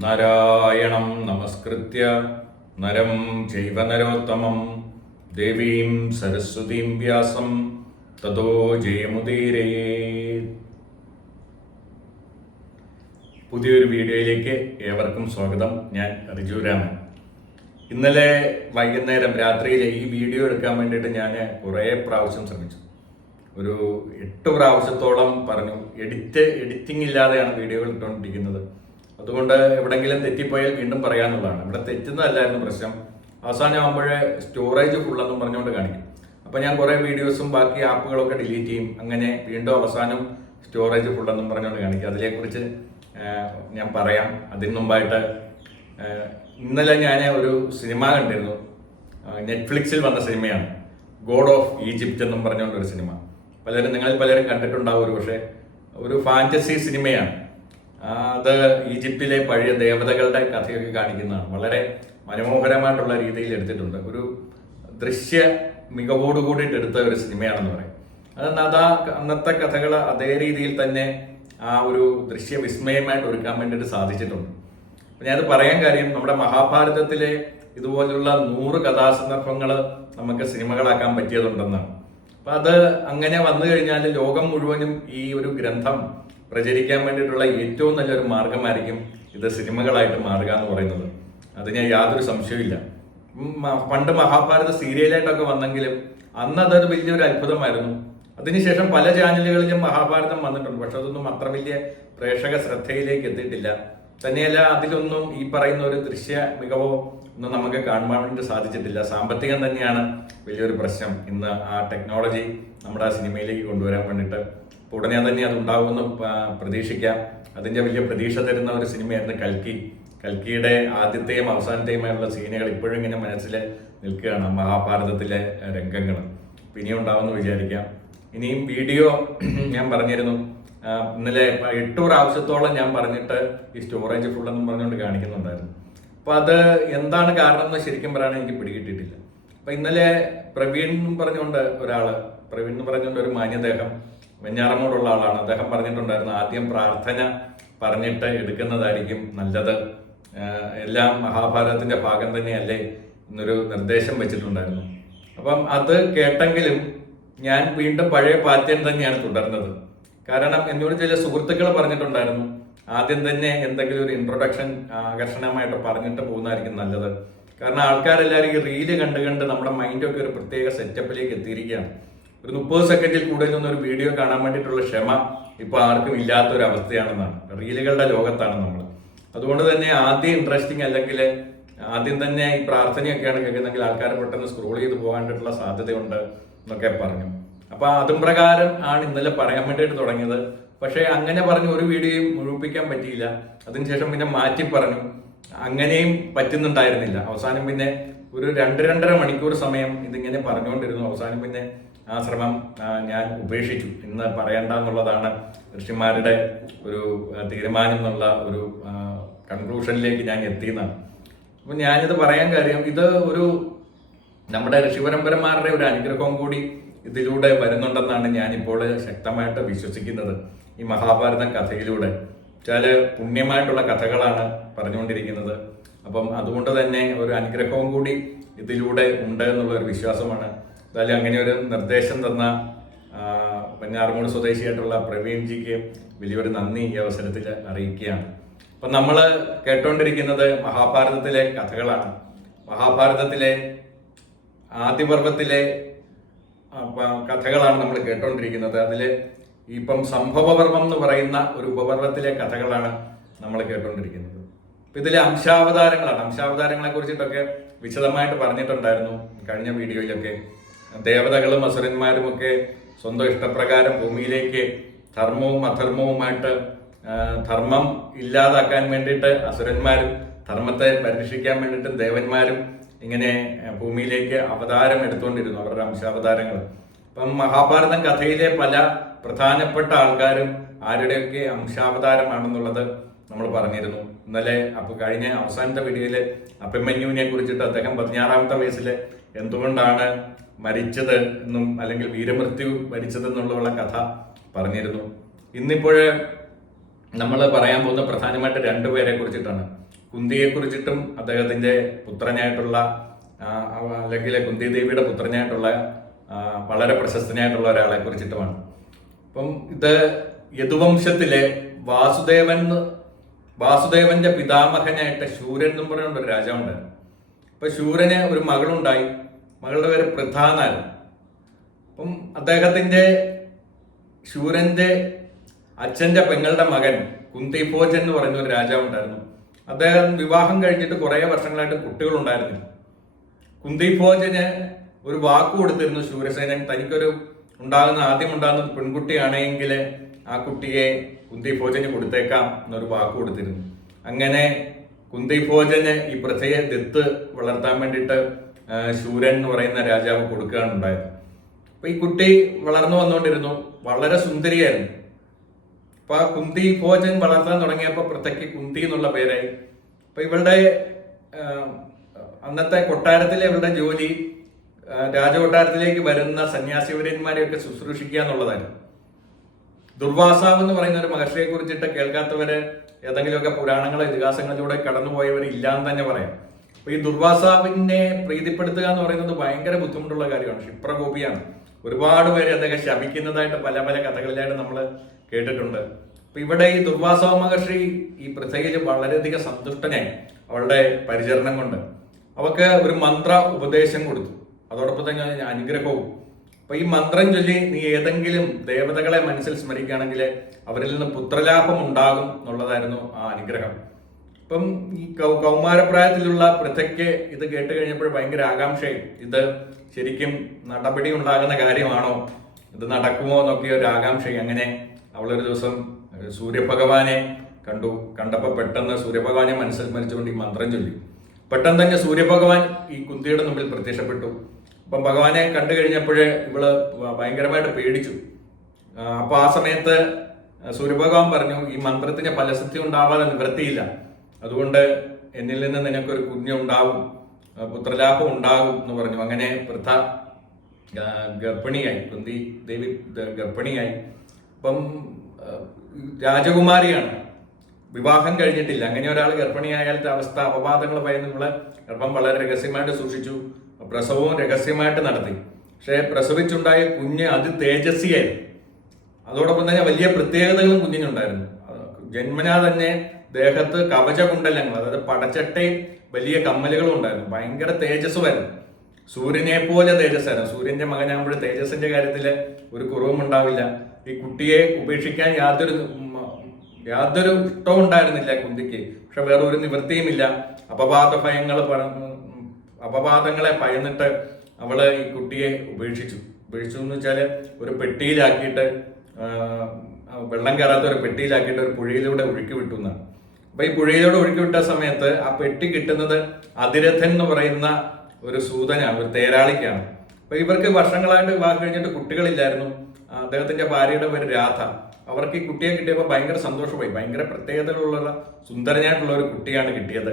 നാരായണം നമസ്കൃത്യ. നരം ചൈവ നരോത്തമം. ദേവീം സരസ്വതീം വ്യാസം. തതോ ജയമുദീരേ. പുതിയൊരു വീഡിയോയിലേക്ക് ഏവർക്കും സ്വാഗതം. ഞാൻ റിജു ഇന്നലെ വൈകുന്നേരം രാത്രിയിൽ ഈ വീഡിയോ എടുക്കാൻ വേണ്ടിയിട്ട് ഞാൻ കുറേ പ്രാവശ്യം ശ്രമിച്ചു. ഒരു എട്ട് പ്രാവശ്യത്തോളം പറഞ്ഞു. എഡിറ്റ് എഡിറ്റിംഗ് ഇല്ലാതെയാണ് വീഡിയോകൾ ഇട്ടുകൊണ്ടിരിക്കുന്നത്. അതുകൊണ്ട് എവിടെങ്കിലും തെറ്റിപ്പോയാൽ വീണ്ടും പറയാനുള്ളതാണ് ഇവിടെ തെറ്റുന്നതല്ലായിരുന്നു പ്രശ്നം. അവസാനമാകുമ്പോഴേ സ്റ്റോറേജ് ഫുള്ളെന്നും പറഞ്ഞുകൊണ്ട് കാണിക്കും. അപ്പോൾ ഞാൻ കുറേ വീഡിയോസും ബാക്കി ആപ്പുകളൊക്കെ ഡിലീറ്റ് ചെയ്യും. അങ്ങനെ വീണ്ടും അവസാനം സ്റ്റോറേജ് ഫുള്ളെന്നും പറഞ്ഞുകൊണ്ട് കാണിക്കും. അതിനെക്കുറിച്ച് ഞാൻ പറയാം. അതിന് മുമ്പായിട്ട് ഇന്നലെ ഞാൻ ഒരു സിനിമ കണ്ടിരുന്നു. നെറ്റ്ഫ്ലിക്സിൽ വന്ന സിനിമയാണ്. ഗോഡ് ഓഫ് ഈജിപ്റ്റ് എന്നും പറഞ്ഞുകൊണ്ടൊരു സിനിമ. പലരും നിങ്ങളിൽ പലരും കണ്ടിട്ടുണ്ടാവും ഒരു പക്ഷേ ഒരു ഫാന്റസി സിനിമയാണ്. അത് ഈജിപ്തിലെ പഴയ ദേവതകളുടെ കഥയൊക്കെ കാണിക്കുന്നതാണ്. വളരെ മനോഹരമായിട്ടുള്ള രീതിയിൽ എടുത്തിട്ടുണ്ട്. ഒരു ദൃശ്യ മികവോട് കൂടിയിട്ട് എടുത്ത ഒരു സിനിമയാണെന്ന് പറയും. അത് അതാ അന്നത്തെ കഥകൾ അതേ രീതിയിൽ തന്നെ ആ ഒരു ദൃശ്യ വിസ്മയമായിട്ട് ഒരുക്കാൻ വേണ്ടിയിട്ട് സാധിച്ചിട്ടുണ്ട്. ഞാനത് പറയാൻ കാര്യം നമ്മുടെ മഹാഭാരതത്തിലെ ഇതുപോലുള്ള നൂറ് കഥാസന്ദർഭങ്ങൾ നമുക്ക് സിനിമകളാക്കാൻ പറ്റിയതുണ്ടെന്നാണ്. അപ്പൊ അത് അങ്ങനെ വന്നു കഴിഞ്ഞാൽ ലോകം മുഴുവനും ഈ ഒരു ഗ്രന്ഥം പ്രചരിക്കാൻ വേണ്ടിയിട്ടുള്ള ഏറ്റവും നല്ലൊരു മാർഗമായിരിക്കും ഇത് സിനിമകളായിട്ട് മാറുക എന്ന് പറയുന്നത്. അത് ഞാൻ യാതൊരു സംശയമില്ല പണ്ട് മഹാഭാരത സീരിയലായിട്ടൊക്കെ വന്നെങ്കിലും അന്ന് അതൊരു വലിയൊരു അത്ഭുതമായിരുന്നു. അതിനുശേഷം പല ചാനലുകളിലും മഹാഭാരതം വന്നിട്ടുണ്ട്. പക്ഷെ അതൊന്നും അത്ര വലിയ പ്രേക്ഷക ശ്രദ്ധയിലേക്ക് എത്തിയിട്ടില്ല. തന്നെയല്ല അതിലൊന്നും ഈ പറയുന്ന ഒരു ദൃശ്യ മികവോ ഒന്നും നമുക്ക് കാണുവാൻ വേണ്ടി സാധിച്ചിട്ടില്ല. സാമ്പത്തികം തന്നെയാണ് വലിയൊരു പ്രശ്നം. ഇന്ന് ആ ടെക്നോളജി നമ്മുടെ സിനിമയിലേക്ക് കൊണ്ടുവരാൻ വേണ്ടിയിട്ട് ഉടനെ തന്നെ അത് ഉണ്ടാകുമെന്ന് പ്രതീക്ഷിക്കാം. അതിന്റെ വലിയ പ്രതീക്ഷ തരുന്ന ഒരു സിനിമയായിരുന്നു കൽക്കി. കൽക്കിയുടെ ആദ്യത്തെയും അവസാനത്തെയുമായുള്ള സീനുകൾ ഇപ്പോഴും ഇങ്ങനെ മനസ്സിൽ നിൽക്കുകയാണ് മഹാഭാരതത്തിലെ രംഗങ്ങൾ. ഇനിയും ഉണ്ടാവുമെന്ന് വിചാരിക്കാം. ഇനിയും വീഡിയോ ഞാൻ പറഞ്ഞിരുന്നു. ഇന്നലെ എട്ട് ആവശ്യത്തോളം ഞാൻ പറഞ്ഞിട്ട് ഈ സ്റ്റോറേജ് ഫുൾ എന്നും പറഞ്ഞുകൊണ്ട് കാണിക്കുന്നുണ്ടായിരുന്നു. അപ്പോൾ അത് എന്താണ് കാരണം എന്ന് ശരിക്കും പറയാൻ എനിക്ക് പിടികിട്ടിട്ടില്ല അപ്പൊ ഇന്നലെ പ്രവീൺ പറഞ്ഞുകൊണ്ട് ഒരാൾ പ്രവീൺ എന്ന് പറഞ്ഞുകൊണ്ട് ഒരു മാന്യദേഹം വെഞ്ഞാറമൂടുള്ള ആളാണ്. അദ്ദേഹം പറഞ്ഞിട്ടുണ്ടായിരുന്നു ആദ്യം പ്രാർത്ഥന പറഞ്ഞിട്ട് എടുക്കുന്നതായിരിക്കും നല്ലത്. എല്ലാം മഹാഭാരതത്തിന്റെ ഭാഗം തന്നെയല്ലേ എന്നൊരു നിർദ്ദേശം വെച്ചിട്ടുണ്ടായിരുന്നു. അപ്പം അത് കേട്ടെങ്കിലും ഞാൻ വീണ്ടും പഴയ പാറ്റേൺ തന്നെയാണ് തുടർന്നത്. കാരണം എന്നോട് ചില സുഹൃത്തുക്കൾ പറഞ്ഞിട്ടുണ്ടായിരുന്നു ആദ്യം തന്നെ എന്തെങ്കിലും ഒരു ഇൻട്രൊഡക്ഷൻ ആകർഷണമായിട്ട് പറഞ്ഞിട്ട് പോകുന്നതായിരിക്കും നല്ലത്. കാരണം ആൾക്കാരെല്ലാവരും ഈ റീൽ കണ്ട് കണ്ട് നമ്മുടെ മൈൻഡൊക്കെ ഒരു പ്രത്യേക സെറ്റപ്പിലേക്ക് എത്തിയിരിക്കുകയാണ്. ഒരു മുപ്പത് സെക്കൻഡിൽ കൂടുതൽ ഒന്നും ഒരു വീഡിയോ കാണാൻ വേണ്ടിയിട്ടുള്ള ക്ഷമ ഇപ്പൊ ആർക്കും ഇല്ലാത്ത ഒരു അവസ്ഥയാണെന്നാണ് റീലുകളുടെ ലോകത്താണ് നമ്മൾ അതുകൊണ്ട് തന്നെ ആദ്യം ഇൻട്രസ്റ്റിംഗ് അല്ലെങ്കിൽ ആദ്യം തന്നെ ഈ പ്രാർത്ഥനയൊക്കെയാണ് കേൾക്കുന്നെങ്കിൽ ആൾക്കാർ പെട്ടെന്ന് സ്ക്രോൾ ചെയ്ത് പോകാനായിട്ടുള്ള സാധ്യതയുണ്ട് എന്നൊക്കെ പറഞ്ഞു. അപ്പൊ അതും പ്രകാരം ആണ് ഇന്നലെ പറയാൻ വേണ്ടിയിട്ട് തുടങ്ങിയത്. പക്ഷേ അങ്ങനെ പറഞ്ഞ് ഒരു വീഡിയോയും മുഴുമിപ്പിക്കാൻ പറ്റിയില്ല. അതിനുശേഷം പിന്നെ മാറ്റി പറഞ്ഞു. അങ്ങനെയും പറ്റുന്നുണ്ടായിരുന്നില്ല. അവസാനം പിന്നെ ഒരു രണ്ട് രണ്ടര മണിക്കൂർ സമയം ഇതിങ്ങനെ പറഞ്ഞുകൊണ്ടിരുന്നു. അവസാനം പിന്നെ ആ ശ്രമം ഞാൻ ഉപേക്ഷിച്ചു. ഇന്ന് പറയണ്ട എന്നുള്ളതാണ് ഋഷിമാരുടെ ഒരു തീരുമാനം എന്നുള്ള ഒരു കൺക്ലൂഷനിലേക്ക് ഞാൻ എത്തിയെന്നാണ്. അപ്പൊ ഞാനിത് പറയാൻ കാര്യം ഇത് ഒരു നമ്മുടെ ഋഷിപരമ്പരന്മാരുടെ ഒരു അനുഗ്രഹം കൂടി ഇതിലൂടെ വരുന്നുണ്ടെന്നാണ് ഞാനിപ്പോൾ ശക്തമായിട്ട് വിശ്വസിക്കുന്നത്. ഈ മഹാഭാരതം കഥയിലൂടെ. ചില പുണ്യമായിട്ടുള്ള കഥകളാണ് പറഞ്ഞുകൊണ്ടിരിക്കുന്നത്. അപ്പം അതുകൊണ്ട് തന്നെ ഒരു അനുഗ്രഹവും കൂടി ഇതിലൂടെ ഉണ്ട് എന്നുള്ള ഒരു വിശ്വാസമാണ് എന്തായാലും അങ്ങനെ ഒരു നിർദ്ദേശം തന്ന ആ, പഞ്ഞാറമൂട് സ്വദേശിയായിട്ടുള്ള പ്രവീൺജിക്ക് വലിയൊരു നന്ദി ഈ അവസരത്തിൽ അറിയിക്കുകയാണ്. അപ്പം നമ്മൾ കേട്ടുകൊണ്ടിരിക്കുന്നത് മഹാഭാരതത്തിലെ കഥകളാണ്. മഹാഭാരതത്തിലെ ആദ്യപർവത്തിലെ കഥകളാണ് നമ്മൾ കേട്ടുകൊണ്ടിരിക്കുന്നത് അതിൽ ഇപ്പം സംഭവപർവം എന്ന് പറയുന്ന ഒരു ഉപപർവത്തിലെ കഥകളാണ് നമ്മൾ കേട്ടുകൊണ്ടിരിക്കുന്നത് ഇതിലെ അംശാവതാരങ്ങളാണ്. അംശാവതാരങ്ങളെ കുറിച്ചിട്ടൊക്കെ വിശദമായിട്ട് പറഞ്ഞിട്ടുണ്ടായിരുന്നു കഴിഞ്ഞ വീഡിയോയിലൊക്കെ. ദേവതകളും അസുരന്മാരും ഒക്കെ സ്വന്തം ഇഷ്ടപ്രകാരം ഭൂമിയിലേക്ക് ധർമ്മവും അധർമ്മവുമായിട്ട് ധർമ്മം ഇല്ലാതാക്കാൻ വേണ്ടിയിട്ട് അസുരന്മാരും ധർമ്മത്തെ പരിരക്ഷിക്കാൻ വേണ്ടിയിട്ട് ദേവന്മാരും ഇങ്ങനെ ഭൂമിയിലേക്ക് അവതാരം എടുത്തുകൊണ്ടിരുന്നു അവരുടെ അംശാവതാരങ്ങൾ. അപ്പം മഹാഭാരതം കഥയിലെ പല പ്രധാനപ്പെട്ട ആൾക്കാരും ആരുടെയൊക്കെ അംശാവതാരമാണെന്നുള്ളത് നമ്മൾ പറഞ്ഞിരുന്നു. ഇന്നലെ അപ്പൊ കഴിഞ്ഞ അവസാനത്തെ വീഡിയോയിൽ അഭിമന്യുവിനെ കുറിച്ചിട്ട് അദ്ദേഹം പതിനാറാമത്തെ വയസ്സിൽ എന്തുകൊണ്ടാണ് മരിച്ചത് എന്നും അല്ലെങ്കിൽ വീരമൃത്യു മരിച്ചത് എന്നുള്ള കഥ പറഞ്ഞിരുന്നു. ഇന്നിപ്പോൾ നമ്മൾ പറയാൻ പോകുന്ന പ്രധാനമായിട്ട് രണ്ടുപേരെ കുറിച്ചിട്ടാണ്. കുന്തിയെ കുറിച്ചിട്ടും അദ്ദേഹത്തിന്റെ പുത്രനായിട്ടുള്ള അല്ലെങ്കിൽ കുന്തി ദേവിയുടെ പുത്രനായിട്ടുള്ള വളരെ പ്രശസ്തനായിട്ടുള്ള ഒരാളെ കുറിച്ചിട്ടുമാണ്. അപ്പം ഇത് യദുവംശത്തിലെ വാസുദേവൻ വാസുദേവന്റെ പിതാമഹനായിട്ട് ശൂരൻ എന്നും പറയുന്ന ഒരു രാജാവുണ്ടായിരുന്നു അപ്പൊ ശൂരന് ഒരു മകളുണ്ടായി. മകളുടെ പേര് പ്രധാനായിരുന്നു അപ്പം അദ്ദേഹത്തിന്റെ ശൂരന്റെ അച്ഛന്റെ പെങ്ങളുടെ മകൻ കുന്തിഭോജൻ എന്ന് പറയുന്ന ഒരു രാജാവുണ്ടായിരുന്നു. അദ്ദേഹം വിവാഹം കഴിഞ്ഞിട്ട് കുറേ വർഷങ്ങളായിട്ട് കുട്ടികളുണ്ടായിരുന്നില്ല. കുന്തിഭോജന് ഒരു വാക്ക് കൊടുത്തിരുന്നു ശൂരസേനൻ. തനിക്കൊരു ഉണ്ടാകുന്ന ആദ്യം ഉണ്ടാകുന്ന പെൺകുട്ടിയാണെങ്കിൽ ആ കുട്ടിയെ കുന്തിഭോജന് കൊടുത്തേക്കാം എന്നൊരു വാക്ക് കൊടുത്തിരുന്നു. അങ്ങനെ കുന്തിഭോജന് ഈ പ്രഥയെ ദത്ത് വളർത്താൻ വേണ്ടിയിട്ട് ശൂരൻ എന്ന് പറയുന്ന രാജാവ് കൊടുക്കുകയാണ് ഉണ്ടായത്. അപ്പൊ ഈ കുട്ടി വളർന്നു വന്നുകൊണ്ടിരുന്നു. വളരെ സുന്ദരിയായിരുന്നു. അപ്പൊ ആ കുന്തി ഭോജൻ വളർത്താൻ തുടങ്ങിയപ്പോൾ പ്രത്യേക കുന്തി എന്നുള്ള പേരായി. അപ്പൊ ഇവളുടെ അന്നത്തെ കൊട്ടാരത്തിലെ ഇവളുടെ ജോലി രാജ രാജകൊട്ടാരത്തിലേക്ക് വരുന്ന സന്യാസിവര്യന്മാരെയൊക്കെ ശുശ്രൂഷിക്കുക എന്നുള്ളതായിരുന്നു. ദുർവാസാവ് എന്ന് പറയുന്ന ഒരു മഹർഷിയെ കുറിച്ചിട്ട് കേൾക്കാത്തവര് ഏതെങ്കിലുമൊക്കെ പുരാണങ്ങളോ ഇതിഹാസങ്ങളിലൂടെ കടന്നുപോയവർ ഇല്ലാന്ന് തന്നെ പറയാം. അപ്പൊ ഈ ദുർവാസാവിനെ പ്രീതിപ്പെടുത്തുക എന്ന് പറയുന്നത് ഭയങ്കര ബുദ്ധിമുട്ടുള്ള കാര്യമാണ്. ക്ഷിപ്രകോപിയാണ് ഒരുപാട് പേര് അദ്ദേഹം ശപിക്കുന്നതായിട്ട് പല പല കഥകളിലായിട്ട് നമ്മൾ കേട്ടിട്ടുണ്ട്. അപ്പൊ ഇവിടെ ഈ ദുർവാസാവ് മഹർഷി ഈ പൃഥ്വിയിൽ വളരെയധികം സന്തുഷ്ടനായി അവളുടെ പരിചരണം കൊണ്ട് അവക്ക് ഒരു മന്ത്ര ഉപദേശം കൊടുത്തു. അതോടൊപ്പം തന്നെ അനുഗ്രഹവും. അപ്പൊ ഈ മന്ത്രം ചൊല്ലി നീ ഏതെങ്കിലും ദേവതകളെ മനസ്സിൽ സ്മരിക്കുകയാണെങ്കിൽ അവരിൽ നിന്ന് പുത്രലാഭം ഉണ്ടാകും എന്നുള്ളതായിരുന്നു ആ അനുഗ്രഹം. ഇപ്പം ഈ കൗമാരപ്രായത്തിലുള്ള പൃഥയ്ക്ക് ഇത് കേട്ട് കഴിഞ്ഞപ്പോൾ ഭയങ്കര ആകാംക്ഷയും. ഇത് ശരിക്കും നടപടി ഉണ്ടാകുന്ന കാര്യമാണോ? ഇത് നടക്കുമോ എന്നൊക്കെ ഒരു ആകാംക്ഷയും. അങ്ങനെ അവളൊരു ദിവസം സൂര്യഭഗവാനെ കണ്ടു. കണ്ടപ്പോൾ പെട്ടെന്ന് സൂര്യഭഗവാനെ മനസ്സിൽ മരിച്ചുകൊണ്ട് ഈ മന്ത്രം ചൊല്ലി. പെട്ടെന്ന് തന്നെ സൂര്യഭഗവാൻ ഈ കുന്തിയുടെ മുമ്പിൽ പ്രത്യക്ഷപ്പെട്ടു. അപ്പം ഭഗവാനെ കണ്ടു കഴിഞ്ഞപ്പോഴേ ഇവൾ ഭയങ്കരമായിട്ട് പേടിച്ചു. അപ്പോൾ അപ്പൊ ആ സമയത്ത് സൂര്യഭഗവാൻ പറഞ്ഞു ഈ മന്ത്രത്തിന് ഫലസിദ്ധി ഉണ്ടാവാതെ നിവൃത്തിയില്ല. അതുകൊണ്ട് എന്നിൽ നിന്ന് നിനക്കൊരു കുഞ്ഞുണ്ടാവും പുത്രലാഭം ഉണ്ടാകും എന്ന് പറഞ്ഞു. അങ്ങനെ വൃദ്ധ ഗർഭിണിയായി കുന്തി ദേവി ഗർഭിണിയായി. അപ്പം രാജകുമാരിയാണ്. വിവാഹം കഴിഞ്ഞിട്ടില്ല. അങ്ങനെ ഒരാൾ ഗർഭിണിയായാലത്തെ അവസ്ഥ അപവാദങ്ങൾ ഭയന്നുള്ള ഗർഭം വളരെ രഹസ്യമായിട്ട് സൂക്ഷിച്ചു. പ്രസവവും രഹസ്യമായിട്ട് നടത്തി. പക്ഷേ പ്രസവിച്ചുണ്ടായ കുഞ്ഞ് അത് തേജസ്വിയായിരുന്നു അതോടൊപ്പം തന്നെ വലിയ പ്രത്യേകതകളും കുഞ്ഞിനുണ്ടായിരുന്നു. ജന്മനാ തന്നെ ദേഹത്ത് കവചകുണ്ടലങ്ങൾ അതായത് പടച്ചട്ടയും വലിയ കമ്മലുകളും ഉണ്ടായിരുന്നു. ഭയങ്കര തേജസ്സുമായിരുന്നു. സൂര്യനെ പോലെ തേജസ്സായിരുന്നു. സൂര്യന്റെ മകനാകുമ്പോൾ തേജസ്സിന്റെ കാര്യത്തിൽ ഒരു കുറവും ഉണ്ടാവില്ല. ഈ കുട്ടിയെ ഉപേക്ഷിക്കാൻ യാതൊരു യാതൊരു ഇഷ്ടവും ഉണ്ടായിരുന്നില്ല കുന്തിക്ക്. പക്ഷെ വേറെ ഒരു നിവൃത്തിയുമില്ല അപവാദ ഭയങ്ങൾ അപവാദങ്ങളെ ഭയന്നിട്ട് അവൾ ഈ കുട്ടിയെ ഉപേക്ഷിച്ചു. ഉപേക്ഷിച്ചു എന്ന് വെച്ചാൽ ഒരു പെട്ടിയിലാക്കിയിട്ട് വെള്ളം കയറാത്ത ഒരു പെട്ടിയിലാക്കിയിട്ട് ഒരു പുഴയിലൂടെ ഒഴുക്കി വിട്ടു എന്നാണ്. അപ്പൊ ഈ പുഴയിലൂടെ ഒഴുക്കി വിട്ട സമയത്ത് ആ പെട്ടി കിട്ടുന്നത് അതിരഥൻ എന്ന് പറയുന്ന ഒരു സൂതനാണ് ഒരു തേരാളിക്കാണ്. അപ്പൊ ഇവർക്ക് വർഷങ്ങളായിട്ട് വിവാഹം കഴിഞ്ഞിട്ട് കുട്ടികളില്ലായിരുന്നു. അദ്ദേഹത്തിന്റെ ഭാര്യയുടെ പേര് രാധ. അവർക്ക് ഈ കുട്ടിയെ കിട്ടിയപ്പോൾ ഭയങ്കര സന്തോഷമായി. ഭയങ്കര പ്രത്യേകതകളുള്ള സുന്ദരനായിട്ടുള്ള ഒരു കുട്ടിയാണ് കിട്ടിയത്.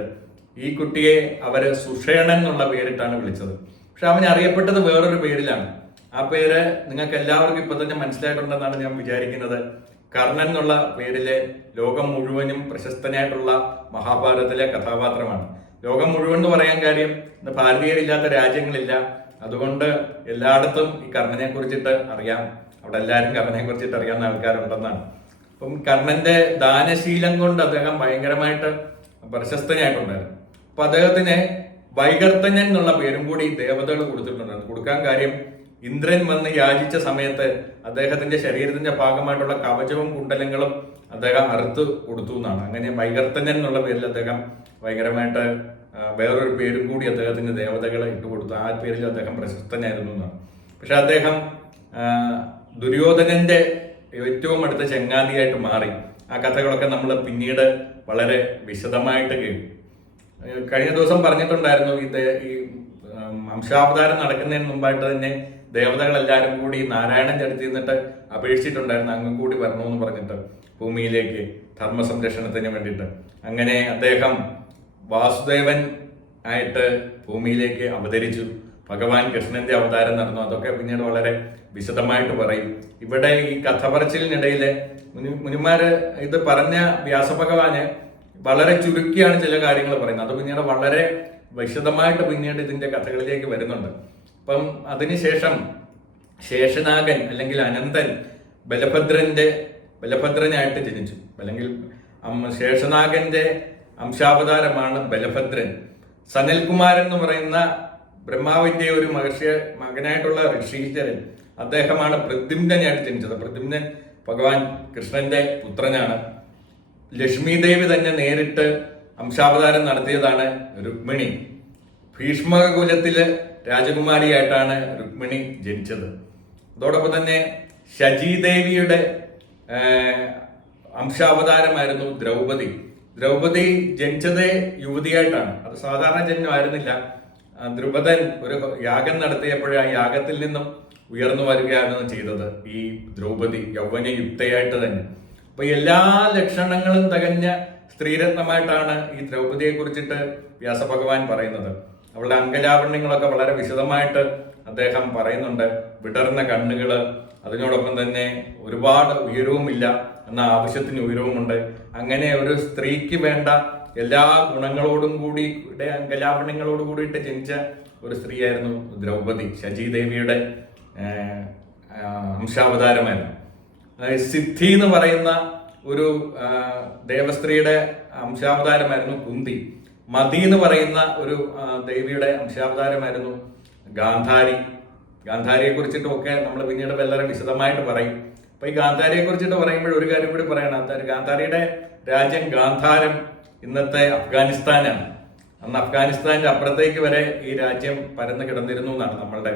ഈ കുട്ടിയെ അവർ സുഷേണൻ എന്നുള്ള പേരിട്ടാണ് വിളിച്ചത്. പക്ഷെ അവൻ അറിയപ്പെട്ടത് വേറൊരു പേരിലാണ്. ആ പേര് നിങ്ങൾക്ക് എല്ലാവർക്കും ഇപ്പൊ തന്നെ മനസ്സിലായിട്ടുണ്ടെന്നാണ് ഞാൻ വിചാരിക്കുന്നത്. കർണൻ എന്നുള്ള പേരിലെ ലോകം മുഴുവനും പ്രശസ്തനായിട്ടുള്ള മഹാഭാരതത്തിലെ കഥാപാത്രമാണ്. ലോകം മുഴുവൻ എന്ന് പറയാൻ കാര്യം ഇന്ന് ഭാരതീയരില്ലാത്ത രാജ്യങ്ങളില്ല. അതുകൊണ്ട് എല്ലായിടത്തും ഈ കർണനെ കുറിച്ചിട്ട് അറിയാം. അവിടെ എല്ലാവരും കർണനെ കുറിച്ചിട്ട് അറിയാവുന്ന ആൾക്കാരുണ്ടെന്നാണ്. അപ്പം കർണന്റെ ദാനശീലം കൊണ്ട് അദ്ദേഹം ഭയങ്കരമായിട്ട് പ്രശസ്തനായിട്ടുണ്ടായിരുന്നു. അപ്പൊ അദ്ദേഹത്തിന് വൈകർത്തനൻ എന്നുള്ള പേരും കൂടി ദേവതകൾ കൊടുത്തിട്ടുണ്ടായിരുന്നു കൊടുക്കാൻ കാര്യം ഇന്ദ്രൻ വന്ന് യാചിച്ച സമയത്ത് അദ്ദേഹത്തിന്റെ ശരീരത്തിന്റെ ഭാഗമായിട്ടുള്ള കവചവും കുണ്ടലങ്ങളും അദ്ദേഹം അറുത്ത് കൊടുത്തു എന്നാണ്. അങ്ങനെ വൈകർത്തനൻ എന്നുള്ള പേരിൽ അദ്ദേഹം ഭയങ്കരമായിട്ട് വേറൊരു പേരും കൂടി അദ്ദേഹത്തിന് ദേവതകളെ ഇട്ടുകൊടുത്തു ആ പേരിൽ അദ്ദേഹം പ്രശസ്തനായിരുന്നു എന്നാണ്. പക്ഷെ അദ്ദേഹം ദുര്യോധനന്റെ ഏറ്റവും അടുത്ത ചങ്ങാതിയായിട്ട് മാറി. ആ കഥകളൊക്കെ നമ്മൾ പിന്നീട് വളരെ വിശദമായിട്ട് കേൾക്കും കഴിഞ്ഞ ദിവസം പറഞ്ഞിട്ടുണ്ടായിരുന്നു ഇത് ഈ വംശാവതാരം നടക്കുന്നതിന് മുമ്പായിട്ട് തന്നെ ദേവതകളെല്ലാരും കൂടി നാരായണൻ അടുത്ത് നിന്നിട്ട് അപേക്ഷിച്ചിട്ടുണ്ടായിരുന്നു അങ്ങും കൂടി വരണമെന്ന് പറഞ്ഞിട്ട് ഭൂമിയിലേക്ക് ധർമ്മ സംരക്ഷണത്തിന് വേണ്ടിയിട്ട്. അങ്ങനെ അദ്ദേഹം വാസുദേവൻ ആയിട്ട് ഭൂമിയിലേക്ക് അവതരിച്ചു. ഭഗവാൻ കൃഷ്ണന്റെ അവതാരം നടന്നു. അതൊക്കെ പിന്നീട് വളരെ വിശദമായിട്ട് പറയും. ഇവിടെ ഈ കഥ പറച്ചിലിനിടയിലെ മുനി മുനിമാര് ഇത് പറഞ്ഞ വ്യാസഭഗവാന് വളരെ ചുരുക്കിയാണ് ചില കാര്യങ്ങൾ പറയുന്നത്. അത് പിന്നീട് വളരെ വിശദമായിട്ട് പിന്നീട് ഇതിന്റെ കഥകളിലേക്ക് വരുന്നുണ്ട്. അപ്പം അതിനുശേഷം ശേഷനാഗൻ അല്ലെങ്കിൽ അനന്തൻ ബലഭദ്രന്റെ ബലഭദ്രനായിട്ട് ജനിച്ചു. അല്ലെങ്കിൽ ശേഷനാഗന്റെ അംശാവതാരമാണ് ബലഭദ്രൻ. സനൽകുമാരൻ എന്ന് പറയുന്ന ബ്രഹ്മാവിന്റെ ഒരു മഹർഷി മകനായിട്ടുള്ള ഋഷീശ്വരൻ അദ്ദേഹമാണ് പ്രദ്യുമ്നായിട്ട് ജനിച്ചത്. പ്രദ്യുമ്നൻ ഭഗവാൻ കൃഷ്ണന്റെ പുത്രനാണ്. ലക്ഷ്മി ദേവി തന്നെ നേരിട്ട് അംശാവതാരം നടത്തിയതാണ് രുക്മിണി. ഭീഷ്മകുലത്തിൽ രാജകുമാരിയായിട്ടാണ് രുക്മിണി ജനിച്ചത്. അതോടൊപ്പം തന്നെ ഷജീദേവിയുടെ അംശാവതാരമായിരുന്നു ദ്രൗപദി. ദ്രൗപദി ജനിച്ചത് യുവതിയായിട്ടാണ്. അത് സാധാരണ ജന്മമായിരുന്നില്ല. ദ്രുപദൻ ഒരു യാഗം നടത്തിയപ്പോഴേ ആ യാഗത്തിൽ നിന്നും ഉയർന്നു വരികയായിരുന്നു ചെയ്തത്. ഈ ദ്രൗപദി യൗവന യുക്തയായിട്ട് തന്നെ. അപ്പൊ എല്ലാ ലക്ഷണങ്ങളും തികഞ്ഞ സ്ത്രീരത്നമായിട്ടാണ് ഈ ദ്രൗപദിയെ കുറിച്ചിട്ട് വ്യാസഭഗവാൻ പറയുന്നത്. അവളുടെ അംഗലാവണ്യങ്ങളൊക്കെ വളരെ വിശദമായിട്ട് അദ്ദേഹം പറയുന്നുണ്ട്. വിടർന്ന കണ്ണുകൾ അതിനോടൊപ്പം തന്നെ ഒരുപാട് ഉയരവുമില്ല എന്ന ആവശ്യത്തിന് ഉയരവുമുണ്ട്. അങ്ങനെ ഒരു സ്ത്രീക്ക് വേണ്ട എല്ലാ ഗുണങ്ങളോടും കൂടി അംഗലാവണ്യങ്ങളോട് കൂടിയിട്ട് ജനിച്ച ഒരു സ്ത്രീയായിരുന്നു ദ്രൗപദി ശചിദേവിയുടെ അംശാവതാരമായിരുന്നു. സിദ്ധി എന്ന് പറയുന്ന ഒരു ദേവസ്ത്രീയുടെ അംശാവതാരമായിരുന്നു കുന്തി. മതി എന്ന് പറയുന്ന ഒരു ദേവിയുടെ അംശാവതാരമായിരുന്നു ഗാന്ധാരി. ഗാന്ധാരിയെ കുറിച്ചിട്ടും ഒക്കെ നമ്മൾ പിന്നീട് വളരെ വിശദമായിട്ട് പറയും. അപ്പൊ ഈ ഗാന്ധാരിയെ കുറിച്ചിട്ട് പറയുമ്പോൾ ഒരു കാര്യം കൂടി പറയണം. ഗാന്ധാരിയുടെ രാജ്യം ഗാന്ധാരം ഇന്നത്തെ അഫ്ഗാനിസ്ഥാനാണ്. അന്ന് അഫ്ഗാനിസ്ഥാന്റെ അപ്പുറത്തേക്ക് വരെ ഈ രാജ്യം പരന്നു കിടന്നിരുന്നു എന്നാണ് നമ്മളുടെ.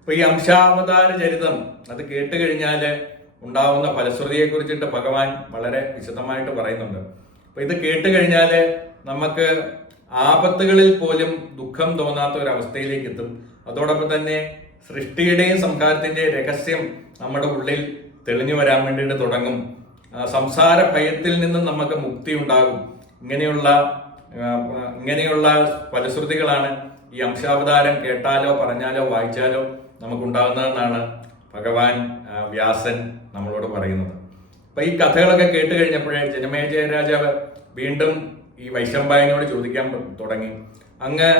അപ്പൊ ഈ അംശാവതാര ചരിതം അത് കേട്ട് കഴിഞ്ഞാൽ ഉണ്ടാവുന്ന ഫലശ്രുതിയെ കുറിച്ചിട്ട് ഭഗവാൻ വളരെ വിശദമായിട്ട് പറയുന്നുണ്ട്. അപ്പൊ ഇത് കേട്ട് കഴിഞ്ഞാൽ നമുക്ക് ആപത്തുകളിൽ പോലും ദുഃഖം തോന്നാത്ത ഒരു അവസ്ഥയിലേക്ക് എത്തും. അതോടൊപ്പം തന്നെ സൃഷ്ടിയുടെയും സംഹാരത്തിന്റെയും രഹസ്യം നമ്മുടെ ഉള്ളിൽ തെളിഞ്ഞു വരാൻ വേണ്ടിയിട്ട് തുടങ്ങും. സംസാര ഭയത്തിൽ നിന്നും നമുക്ക് മുക്തി ഉണ്ടാകും. ഇങ്ങനെയുള്ള ഇങ്ങനെയുള്ള ഫലശ്രുതികളാണ് ഈ അംശാവതാരം കേട്ടാലോ പറഞ്ഞാലോ വായിച്ചാലോ നമുക്കുണ്ടാകുന്നതെന്നാണ് ഭഗവാൻ വ്യാസൻ നമ്മളോട് പറയുന്നത്. അപ്പൊ ഈ കഥകളൊക്കെ കേട്ട് കഴിഞ്ഞപ്പോഴേ ജനമേജയ രാജാവ് വീണ്ടും ഈ വൈശംബായനോട് ചോദിക്കാൻ തുടങ്ങി. അങ്ങ്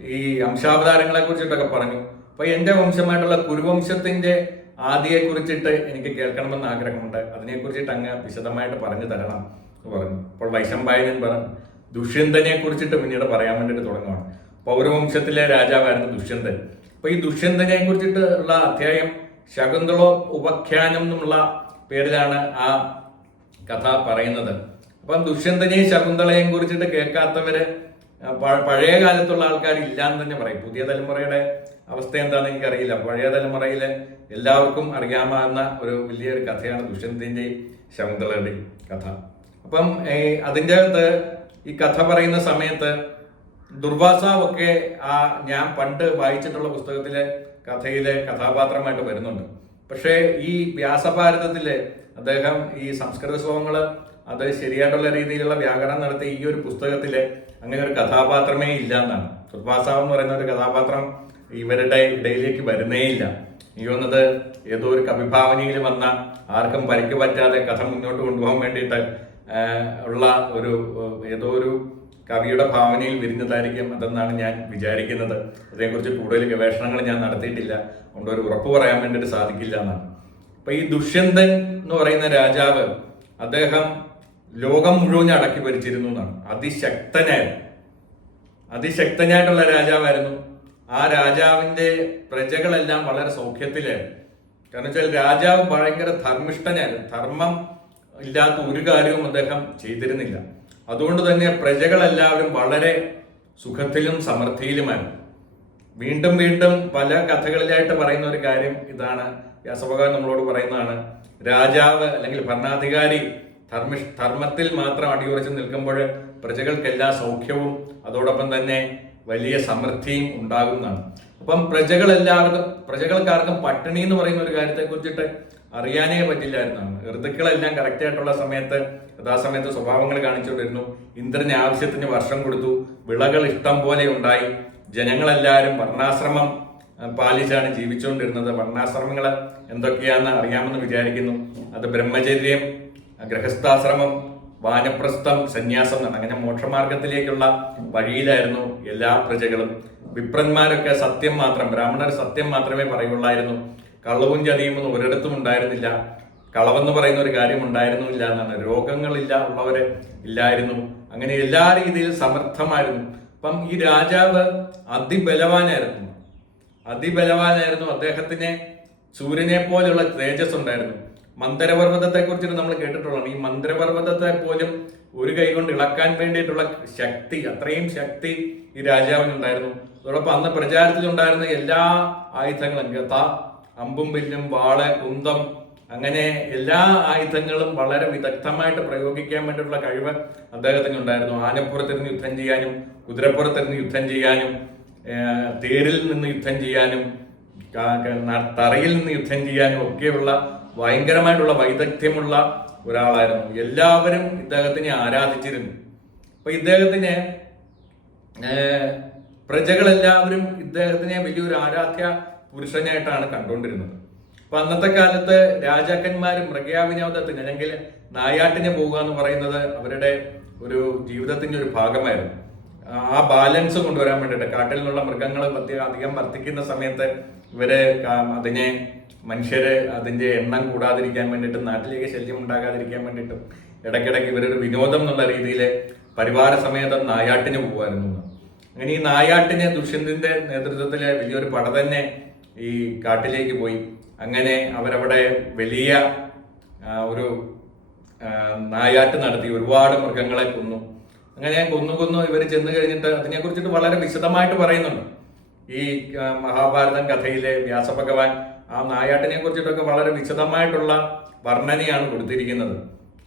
ഈ അംശാവതാരങ്ങളെ കുറിച്ചിട്ടൊക്കെ പറഞ്ഞു. അപ്പൊ എന്റെ വംശമായിട്ടുള്ള കുരുവംശത്തിന്റെ ആദിയെ കുറിച്ചിട്ട് എനിക്ക് കേൾക്കണമെന്ന് ആഗ്രഹമുണ്ട്. അതിനെ കുറിച്ചിട്ട് അങ്ങ് വിശദമായിട്ട് പറഞ്ഞു തരണം എന്ന് പറഞ്ഞു. അപ്പോൾ വൈശംബായനൻ പറഞ്ഞു ദുഷ്യന്തനെ കുറിച്ചിട്ട് പിന്നീട് പറയാൻ വേണ്ടിയിട്ട് തുടങ്ങുവാണ്. പൗരവംശത്തിലെ രാജാവായിരുന്നു ദുഷ്യന്തൻ. അപ്പൊ ഈ ദുഷ്യന്തനെ കുറിച്ചിട്ട് ഉള്ള അധ്യായം ശകുന്തളോ ഉപഖ്യാനം എന്നുള്ള പേരിലാണ് ആ കഥ പറയുന്നത്. അപ്പം ദുഷ്യന്തനെയും ശകുന്തളയെയും കുറിച്ചിട്ട് കേൾക്കാത്തവര് പഴയ കാലത്തുള്ള ആൾക്കാർ ഇല്ലാന്ന് തന്നെ പറയും. പുതിയ തലമുറയുടെ അവസ്ഥ എന്താണെന്ന് എനിക്കറിയില്ല. പഴയ തലമുറയിലെ എല്ലാവർക്കും അറിയാമാകുന്ന ഒരു വലിയൊരു കഥയാണ് ദുഷ്യന്തിന്റെയും ശകുന്തളയുടെയും കഥ. അപ്പം അതിന്റെ അകത്ത് ഈ കഥ പറയുന്ന സമയത്ത് ദുർവാസാവൊക്കെ ആ ഞാൻ പണ്ട് വായിച്ചിട്ടുള്ള പുസ്തകത്തിലെ കഥയിലെ കഥാപാത്രമായിട്ട് വരുന്നുണ്ട്. പക്ഷേ ഈ വ്യാസഭാരതത്തിലെ അദ്ദേഹം ഈ സംസ്കൃത ശ്ലോകങ്ങൾ അത് ശരിയായിട്ടുള്ള രീതിയിലുള്ള വ്യാകരണം നടത്തി ഈ ഒരു പുസ്തകത്തിൽ അങ്ങനെ ഒരു കഥാപാത്രമേ ഇല്ല എന്നാണ് തുർവാസാവ് എന്ന് പറയുന്ന ഒരു കഥാപാത്രം ഇവരുടെ ഇടയിലേക്ക് വരുന്നേ ഇല്ല. ഈ വന്നത് ഏതോ ഒരു കവിഭാവനയിൽ വന്ന ആർക്കും പരിക്ക് പറ്റാതെ കഥ മുന്നോട്ട് കൊണ്ടുപോകാൻ വേണ്ടിയിട്ട് ഉള്ള ഒരു ഏതോ ഒരു കവിയുടെ ഭാവനയിൽ വിരിഞ്ഞതായിരിക്കും അതെന്നാണ് ഞാൻ വിചാരിക്കുന്നത്. അതേക്കുറിച്ച് കൂടുതൽ ഗവേഷണങ്ങൾ ഞാൻ നടത്തിയിട്ടില്ല. അതുകൊണ്ട് ഒരു ഉറപ്പ് പറയാൻ വേണ്ടിയിട്ട് സാധിക്കില്ല എന്നാണ്. അപ്പൊ ഈ ദുഷ്യന്തൻ എന്ന് പറയുന്ന രാജാവ് അദ്ദേഹം ലോകം മുഴുവൻ അടക്കി ഭരിച്ചിരുന്നു എന്നാണ്. അതിശക്തനായിരുന്നു അതിശക്തനായിട്ടുള്ള രാജാവായിരുന്നു. ആ രാജാവിന്റെ പ്രജകളെല്ലാം വളരെ സൗഖ്യത്തിലായിരുന്നു. കാരണം വെച്ചാൽ രാജാവ് ഭയങ്കര ധർമ്മിഷ്ഠനായിരുന്നു. ധർമ്മം ഇല്ലാത്ത ഒരു കാര്യവും അദ്ദേഹം ചെയ്തിരുന്നില്ല. അതുകൊണ്ട് തന്നെ പ്രജകളെല്ലാവരും വളരെ സുഖത്തിലും സമൃദ്ധിയിലുമായിരുന്നു. വീണ്ടും വീണ്ടും പല കഥകളിലായിട്ട് പറയുന്ന ഒരു കാര്യം ഇതാണ്. വ്യാസഭഗവാൻ നമ്മളോട് പറയുന്നതാണ്. രാജാവ് അല്ലെങ്കിൽ ഭരണാധികാരി ധർമ്മ ധർമ്മത്തിൽ മാത്രം അടിയുറച്ച് നിൽക്കുമ്പോൾ പ്രജകൾക്കെല്ലാ സൗഖ്യവും അതോടൊപ്പം തന്നെ വലിയ സമൃദ്ധിയും ഉണ്ടാകുന്നതാണ്. അപ്പം പ്രജകളെല്ലാവർക്കും പ്രജകൾക്കാർക്കും പട്ടിണി എന്ന് പറയുന്ന ഒരു കാര്യത്തെ കുറിച്ചിട്ട് അറിയാനേ പറ്റില്ലായിരുന്നാണ് ഋതുക്കളെല്ലാം കറക്റ്റ് ആയിട്ടുള്ള സമയത്ത് യഥാസമയത്ത് സ്വഭാവങ്ങൾ കാണിച്ചുകൊണ്ടിരുന്നു. ഇന്ദ്രന് ആവശ്യത്തിന് വർഷം കൊടുത്തു. വിളകൾ ഇഷ്ടം പോലെ ഉണ്ടായി. ജനങ്ങളെല്ലാവരും വർണാശ്രമം പാലിച്ചാണ് ജീവിച്ചുകൊണ്ടിരുന്നത്. വർണാശ്രമങ്ങൾ എന്തൊക്കെയാണെന്ന് അറിയാമെന്ന് വിചാരിക്കുന്നു. അത് ബ്രഹ്മചര്യം ഗൃഹസ്ഥാശ്രമം വാനപ്രസ്ഥം സന്യാസം അങ്ങനെ മോക്ഷമാർഗത്തിലേക്കുള്ള വഴിയിലായിരുന്നു എല്ലാ പ്രജകളും. വിപ്രന്മാരൊക്കെ സത്യം മാത്രം ബ്രാഹ്മണർ സത്യം മാത്രമേ പറയുള്ളായിരുന്നു. കള്ളവും ചതിയും ഒന്നും ഒരിടത്തും ഉണ്ടായിരുന്നില്ല. കളവെന്ന് പറയുന്ന ഒരു കാര്യം ഉണ്ടായിരുന്നില്ല എന്നാണ്. രോഗങ്ങളില്ല ഉള്ളവര് ഇല്ലായിരുന്നു. അങ്ങനെ എല്ലാ രീതിയിലും സമർത്ഥമായിരുന്നു. അപ്പം ഈ രാജാവ് അതിബലവാനായിരുന്നു. അതിബലവാനായിരുന്നു. അദ്ദേഹത്തിന് സൂര്യനെ പോലെയുള്ള തേജസ് ഉണ്ടായിരുന്നു മന്ദരപർവതത്തെ കുറിച്ചിട്ട് നമ്മൾ കേട്ടിട്ടുള്ളതാണ്. ഈ മന്ദരപർവതത്തെ പോലും ഒരു കൈ കൊണ്ട് ഇളക്കാൻ വേണ്ടിയിട്ടുള്ള ശക്തി അത്രയും ശക്തി ഈ രാജാവിനുണ്ടായിരുന്നു അതോടൊപ്പം അന്ന് പ്രചാരത്തിലുണ്ടായിരുന്ന എല്ലാ ആയുധങ്ങളും ഗത അമ്പും വില്ലും വാൾ കുന്തം അങ്ങനെ എല്ലാ ആയുധങ്ങളും വളരെ വിദഗ്ധമായിട്ട് പ്രയോഗിക്കാൻ വേണ്ടിയിട്ടുള്ള കഴിവ് അദ്ദേഹത്തിന് ഉണ്ടായിരുന്നു. ആനപ്പുറത്തിരുന്ന് യുദ്ധം ചെയ്യാനും കുതിരപ്പുറത്തിരുന്ന് യുദ്ധം ചെയ്യാനും തേരിൽ നിന്ന് യുദ്ധം ചെയ്യാനും തറയിൽ നിന്ന് യുദ്ധം ചെയ്യാനും ഒക്കെയുള്ള ഭയങ്കരമായിട്ടുള്ള വൈദഗ്ധ്യമുള്ള ഒരാളായിരുന്നു. എല്ലാവരും ഇദ്ദേഹത്തിനെ ആരാധിച്ചിരുന്നു. അപ്പൊ ഇദ്ദേഹത്തിന് പ്രജകളെല്ലാവരും ഇദ്ദേഹത്തിനെ വലിയൊരു ആരാധ്യ പുരുഷനായിട്ടാണ് കണ്ടുകൊണ്ടിരുന്നത്. അപ്പൊ അന്നത്തെ കാലത്ത് രാജാക്കന്മാർ മൃഗയാവിനോദത്തിന് അല്ലെങ്കിൽ നായാട്ടിന് പോവുക എന്ന് പറയുന്നത് അവരുടെ ഒരു ജീവിതത്തിന്റെ ഒരു ഭാഗമായിരുന്നു. ആ ബാലൻസ് കൊണ്ടുവരാൻ വേണ്ടിയിട്ട് കാട്ടിൽ നിന്നുള്ള മൃഗങ്ങൾ അധികം വർദ്ധിക്കുന്ന സമയത്ത് ഇവർ അതിനെ മനുഷ്യരെ അതിന്റെ എണ്ണം കൂടാതിരിക്കാൻ വേണ്ടിയിട്ടും നാട്ടിലേക്ക് ശല്യം ഉണ്ടാകാതിരിക്കാൻ വേണ്ടിയിട്ടും ഇടയ്ക്കിടയ്ക്ക് ഇവരൊരു വിനോദം എന്നുള്ള രീതിയിൽ പരിവാര സമേതം നായാട്ടിന് പോകുമായിരുന്നു അങ്ങനെ ഈ നായാട്ടിന് ദുഷ്യന്തിന്റെ നേതൃത്വത്തിലെ വലിയൊരു പട തന്നെ ഈ കാട്ടിലേക്ക് പോയി. അങ്ങനെ അവരവിടെ വലിയ ഒരു നായാട്ട് നടത്തി. ഒരുപാട് മൃഗങ്ങളെ കൊന്നു. അങ്ങനെ കൊന്നു കൊന്നു ഇവർ ചെന്ന് കഴിഞ്ഞിട്ട് അതിനെ കുറിച്ചിട്ട് വളരെ വിശദമായിട്ട് പറയുന്നുണ്ട്. ഈ മഹാഭാരതം കഥയിലെ വ്യാസഭഗവാൻ ആ നായാട്ടിനെ കുറിച്ചിട്ടൊക്കെ വളരെ വിശദമായിട്ടുള്ള വർണനയാണ് കൊടുത്തിരിക്കുന്നത്.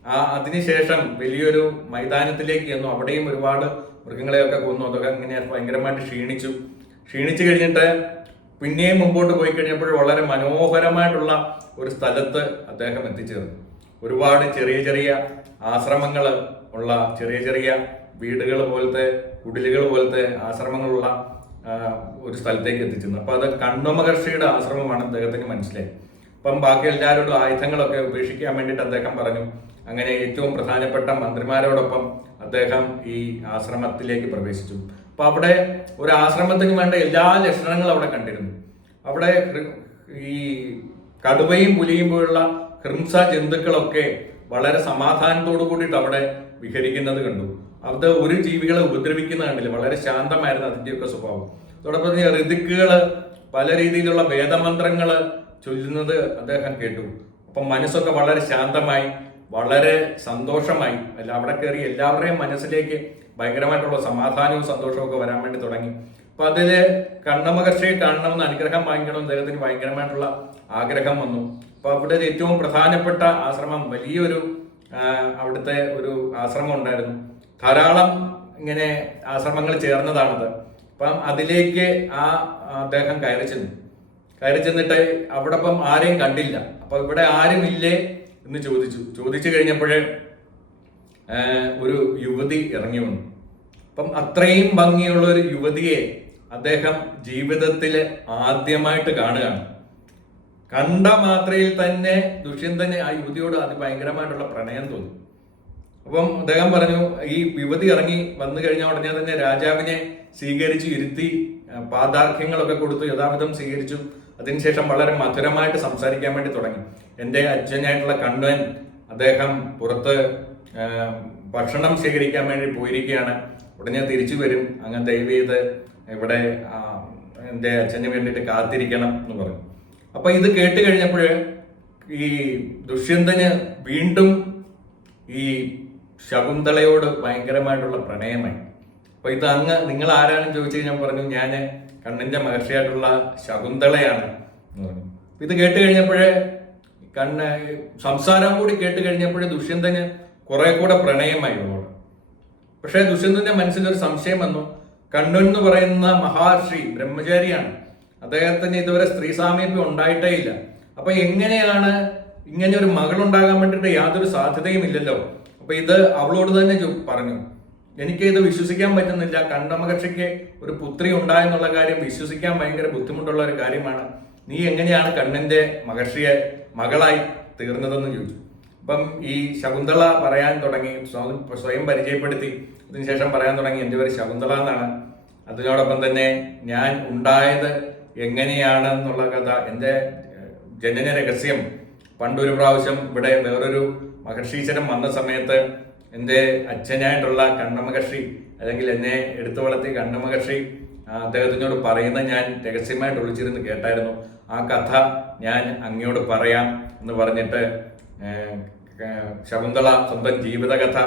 ആ അതിനുശേഷം വലിയൊരു മൈതാനത്തിലേക്ക് ചെന്നു. അവിടെയും ഒരുപാട് മൃഗങ്ങളെയൊക്കെ കൊന്നു. അതൊക്കെ ഇങ്ങനെ ഭയങ്കരമായിട്ട് ക്ഷീണിച്ചു. ക്ഷീണിച്ചു കഴിഞ്ഞിട്ട് പിന്നെയും മുമ്പോട്ട് പോയി കഴിഞ്ഞപ്പോൾ വളരെ മനോഹരമായിട്ടുള്ള ഒരു സ്ഥലത്ത് അദ്ദേഹം എത്തിച്ചേർന്നു. ഒരുപാട് ചെറിയ ചെറിയ ആശ്രമങ്ങൾ ഉള്ള ചെറിയ ചെറിയ വീടുകൾ പോലത്തെ കുടിലുകൾ പോലത്തെ ആശ്രമങ്ങളുള്ള ഒരു സ്ഥലത്തേക്ക് എത്തിച്ചിരുന്നു അപ്പോൾ അത് കണ്വമഹർഷിയുടെ ആശ്രമമാണ് അദ്ദേഹത്തിന് മനസ്സിലായി അപ്പം ബാക്കി എല്ലാവരോടും ആയുധങ്ങളൊക്കെ ഉപേക്ഷിക്കാൻ വേണ്ടിയിട്ട് അദ്ദേഹം പറഞ്ഞു അങ്ങനെ ഏറ്റവും പ്രധാനപ്പെട്ട മന്ത്രിമാരോടൊപ്പം അദ്ദേഹം ഈ ആശ്രമത്തിലേക്ക് പ്രവേശിച്ചു. അപ്പോൾ അവിടെ ഒരു ആശ്രമത്തിന് വേണ്ട എല്ലാ ലക്ഷണങ്ങളും അവിടെ കണ്ടിരുന്നു. അവിടെ ഈ കടുവയും പുലിയും പോലുള്ള ഹൃംസ ജന്തുക്കളൊക്കെ വളരെ സമാധാനത്തോടു കൂടിയിട്ട് അവിടെ വിഹരിക്കുന്നത് കണ്ടു. അത് ഒരു ജീവികളെ ഉപദ്രവിക്കുന്ന കണ്ടില്ല വളരെ ശാന്തമായിരുന്നു അതിന്റെയൊക്കെ സ്വഭാവം. അതോടൊപ്പം ഋതുക്കുകൾ പല രീതിയിലുള്ള വേദമന്ത്രങ്ങൾ ചൊല്ലുന്നത് അദ്ദേഹം കേട്ടു. അപ്പം മനസ്സൊക്കെ വളരെ ശാന്തമായി വളരെ സന്തോഷമായി. അല്ല അവിടെ കയറി എല്ലാവരുടെയും മനസ്സിലേക്ക് ഭയങ്കരമായിട്ടുള്ള സമാധാനവും സന്തോഷവും ഒക്കെ വരാൻ വേണ്ടി തുടങ്ങി. അപ്പൊ അതിൽ കണ്ണമകർഷയെ കാണണമെന്ന് അനുഗ്രഹം വാങ്ങിക്കണം അദ്ദേഹത്തിന് ഭയങ്കരമായിട്ടുള്ള ആഗ്രഹം വന്നു. അപ്പൊ അവിടെ ഏറ്റവും പ്രധാനപ്പെട്ട ആശ്രമം വലിയൊരു അവിടുത്തെ ഒരു ആശ്രമം ഉണ്ടായിരുന്നു. ധാരാളം ഇങ്ങനെ ആശ്രമങ്ങൾ ചേർന്നതാണത്. അപ്പം അതിലേക്ക് ആ അദ്ദേഹം കയറി ചെന്നു. കയറി ചെന്നിട്ട് അവിടെ ഇപ്പം ആരെയും കണ്ടില്ല. അപ്പൊ ഇവിടെ ആരും ഇല്ലേ എന്ന് ചോദിച്ചു. ചോദിച്ചു കഴിഞ്ഞപ്പോഴേ ഒരു യുവതി ഇറങ്ങി വന്നു. അപ്പം അത്രയും ഭംഗിയുള്ള ഒരു യുവതിയെ അദ്ദേഹം ജീവിതത്തിൽ ആദ്യമായിട്ട് കാണുകയാണ്. കണ്ട മാത്രയിൽ തന്നെ ദുഷ്യന്തന് ആ യുവതിയോട് അതിഭയങ്കരമായിട്ടുള്ള പ്രണയം തോന്നി. അപ്പം അദ്ദേഹം പറഞ്ഞു ഈ യുവതി ഇറങ്ങി വന്നു കഴിഞ്ഞ ഉടനെ തന്നെ രാജാവിനെ സ്വീകരിച്ചു ഇരുത്തി പാദാർഘ്യങ്ങളൊക്കെ കൊടുത്തു യഥാവിധം സ്വീകരിച്ചു. അതിനുശേഷം വളരെ മധുരമായിട്ട് സംസാരിക്കാൻ വേണ്ടി തുടങ്ങി. എന്റെ അച്ഛനായിട്ടുള്ള കണ്ണൻ അദ്ദേഹം പുറത്ത് ഭക്ഷണം ശേഖരിക്കാൻ വേണ്ടി പോയിരിക്കുകയാണ്. ഉടനെ തിരിച്ചു വരും. അങ്ങ് ദയവ് ചെയ്ത് ഇവിടെ എന്റെ അച്ഛന് വേണ്ടിയിട്ട് കാത്തിരിക്കണം എന്ന് പറഞ്ഞു. അപ്പൊ ഇത് കേട്ട് കഴിഞ്ഞപ്പോൾ ഈ ദുഷ്യന്തന് വീണ്ടും ഈ ശകുന്തളയോട് ഭയങ്കരമായിട്ടുള്ള പ്രണയമായി. അപ്പൊ ഇത് അങ്ങ് നിങ്ങൾ ആരാണെന്ന് ചോദിച്ചു കഴിഞ്ഞാൽ പറഞ്ഞു ഞാൻ കണ്ണന്റെ മഹർഷിയായിട്ടുള്ള ശകുന്തളയാണ് എന്ന് പറഞ്ഞു. ഇത് കേട്ട് കഴിഞ്ഞപ്പോഴേ കണ്ണ് സംസാരം കൂടി കേട്ട് കഴിഞ്ഞപ്പോഴേ ദുഷ്യന്തന് കുറെ കൂടെ പ്രണയമായി അവളോട് പക്ഷേ ദുഷ്യന്തന്റെ മനസ്സിൽ ഒരു സംശയം വന്നു. കണ്ണൻ എന്ന് പറയുന്ന മഹാർഷി ബ്രഹ്മചാരിയാണ്. അദ്ദേഹത്തിന് ഇതുവരെ സ്ത്രീ സാമീപ്യം ഉണ്ടായിട്ടേ ഇല്ല. അപ്പൊ എങ്ങനെയാണ് ഇങ്ങനെ ഒരു മകൾ ഉണ്ടാകാൻ വേണ്ടിയിട്ട് യാതൊരു സാധ്യതയും ഇല്ലല്ലോ? അപ്പൊ ഇത് അവളോട് തന്നെ പറഞ്ഞു. എനിക്ക് ഇത് വിശ്വസിക്കാൻ പറ്റുന്നില്ല. കണ്ടമകക്ഷിക്ക് ഒരു പുത്രി ഉണ്ടായെന്നുള്ള കാര്യം വിശ്വസിക്കാൻ ഭയങ്കര ബുദ്ധിമുട്ടുള്ള ഒരു കാര്യമാണ്. നീ എങ്ങനെയാണ് കണ്ണന്റെ മഹർഷിയെ മകളായി തീർന്നതെന്ന് ചോദിച്ചു. അപ്പം ഈ ശകുന്തള പറയാൻ തുടങ്ങി സ്വയം പരിചയപ്പെടുത്തി. അതിനുശേഷം പറയാൻ തുടങ്ങി എന്റെ പേര് ശകുന്തള എന്നാണ്. അതിനോടൊപ്പം തന്നെ ഞാൻ ഉണ്ടായത് എങ്ങനെയാണ് എന്നുള്ള കഥ എന്റെ ജനന രഹസ്യം പണ്ടൊരു പ്രാവശ്യം ഇവിടെ വേറൊരു മഹർഷീശ്വരം വന്ന സമയത്ത് എന്റെ അച്ഛനായിട്ടുള്ള കണ്ണമഹർഷി അല്ലെങ്കിൽ എന്നെ എടുത്തു വളർത്തിയ കണ്ണമഹർഷി അദ്ദേഹത്തിനോട് പറയുന്ന ഞാൻ രഹസ്യമായിട്ട് ഒളിച്ചിരുന്ന് കേട്ടായിരുന്നു. ആ കഥ ഞാൻ അങ്ങയോട് പറയാം എന്ന് പറഞ്ഞിട്ട് ശകുന്തള സ്വന്തം ജീവിതകഥ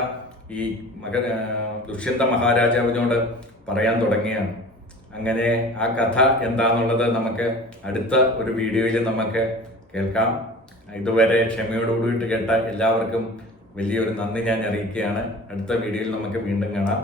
ഈ മക ദുഷ്യന്ത മഹാരാജാവിനോട് പറയാൻ തുടങ്ങിയാണ്. അങ്ങനെ ആ കഥ എന്താണെന്നുള്ളത് നമുക്ക് അടുത്ത ഒരു വീഡിയോയിൽ നമുക്ക് കേൾക്കാം. ഇതുവരെ ക്ഷമയോടുകൂടിയിട്ട് കേട്ട എല്ലാവർക്കും വലിയൊരു നന്ദി ഞാൻ അറിയിക്കുകയാണ്. അടുത്ത വീഡിയോയിൽ നമുക്ക് വീണ്ടും കാണാം.